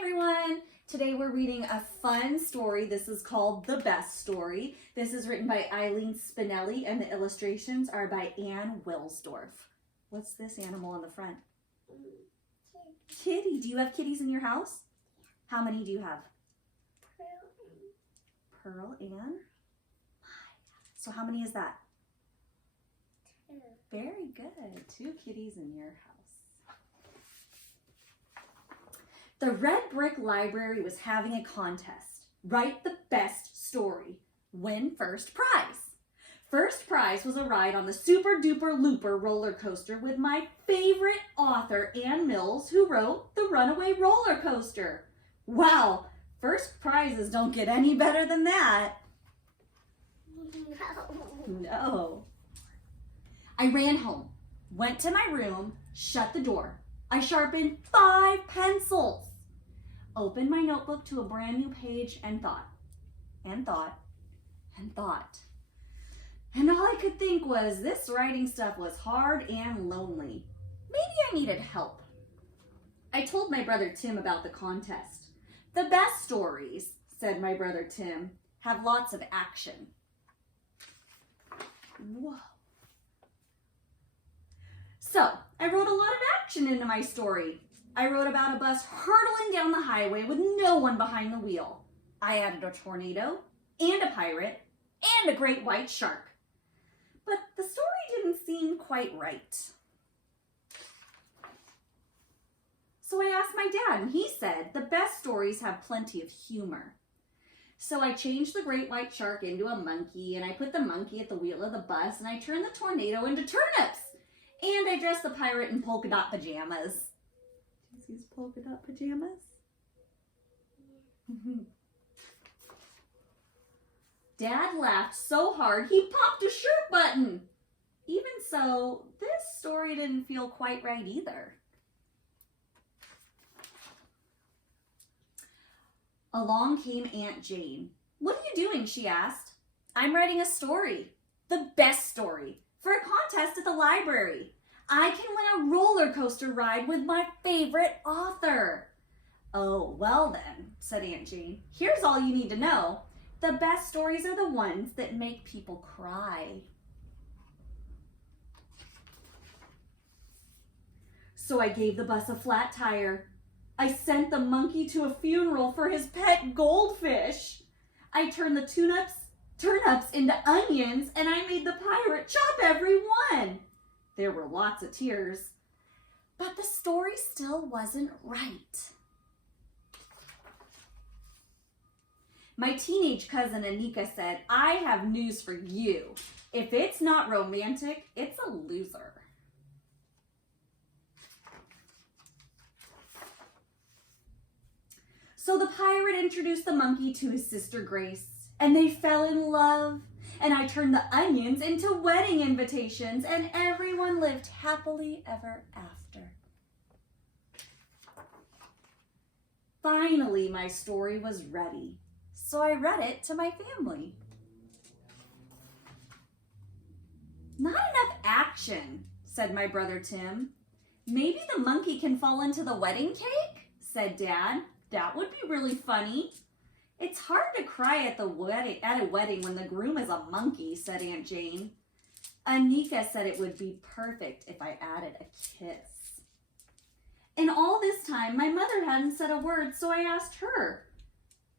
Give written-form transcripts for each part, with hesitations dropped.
everyone! Today we're reading a fun story. This is called The Best Story. This is written by Eileen Spinelli and the illustrations are by Ann Wilsdorf. What's this animal on the front? Kitty. Do you have kitties in your house? How many do you have? Pearl and? So how many is that? 2. Very good. 2 kitties in your house. The Red Brick Library was having a contest. Write the best story. Win first prize. First prize was a ride on the Super Duper Looper roller coaster with my favorite author, Ann Mills, who wrote The Runaway Roller Coaster. Wow, first prizes don't get any better than that. No. I ran home, went to my room, shut the door. I sharpened 5 pencils, opened my notebook to a brand new page and thought, and thought, and thought. And all I could think was this writing stuff was hard and lonely. Maybe I needed help. I told my brother Tim about the contest. The best stories, said my brother Tim, have lots of action. Whoa. So, I wrote a lot of action into my story. I wrote about a bus hurtling down the highway with no one behind the wheel. I added a tornado, and a pirate, and a great white shark. But the story didn't seem quite right. So I asked my dad, and he said the best stories have plenty of humor. So I changed the great white shark into a monkey, and I put the monkey at the wheel of the bus, and I turned the tornado into turnips. And I dressed the pirate in polka dot pajamas. Do you see his polka dot pajamas? Dad laughed so hard he popped a shirt button. Even so, this story didn't feel quite right either. Along came Aunt Jane. What are you doing? She asked. I'm writing a story. The best story. For a contest at the library. I can win a roller coaster ride with my favorite author. Oh, well then, said Aunt Jane. Here's all you need to know. The best stories are the ones that make people cry. So I gave the bus a flat tire. I sent the monkey to a funeral for his pet goldfish. I turned the turnips into onions, and I made the pirate chop every one. There were lots of tears, but the story still wasn't right. My teenage cousin Anika said, I have news for you. If it's not romantic, it's a loser. So the pirate introduced the monkey to his sister Grace, and they fell in love. And I turned the onions into wedding invitations, and everyone lived happily ever after. Finally, my story was ready, so I read it to my family. Not enough action, said my brother Tim. Maybe the monkey can fall into the wedding cake, said Dad. That would be really funny. It's hard to cry at a wedding when the groom is a monkey, said Aunt Jane. Anika said it would be perfect if I added a kiss. And all this time, my mother hadn't said a word, so I asked her,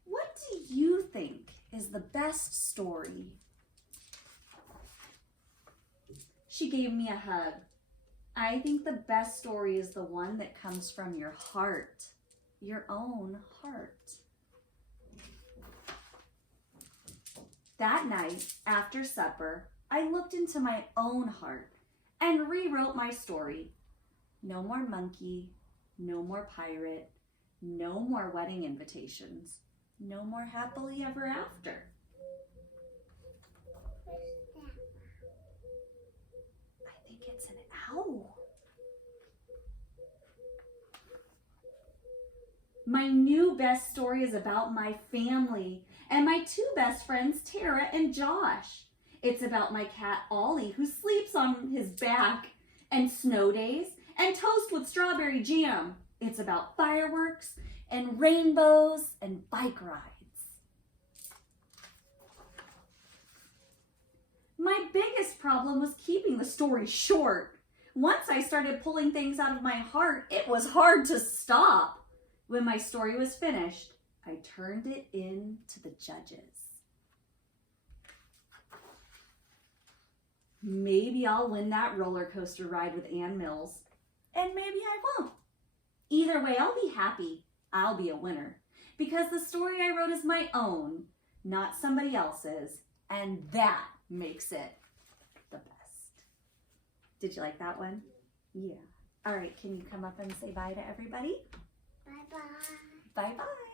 what do you think is the best story? She gave me a hug. I think the best story is the one that comes from your heart, your own heart. That night, after supper, I looked into my own heart and rewrote my story. No more monkey, no more pirate, no more wedding invitations, no more happily ever after. I think it's an owl. My new best story is about my family and my 2 best friends, Tara and Josh. It's about my cat, Ollie, who sleeps on his back, and snow days, and toast with strawberry jam. It's about fireworks and rainbows and bike rides. My biggest problem was keeping the story short. Once I started pulling things out of my heart, it was hard to stop. When my story was finished, I turned it in to the judges. Maybe I'll win that roller coaster ride with Ann Mills, and maybe I won't. Either way, I'll be happy. I'll be a winner because the story I wrote is my own, not somebody else's, and that makes it the best. Did you like that one? Yeah. All right, can you come up and say bye to everybody? Bye-bye. Bye-bye.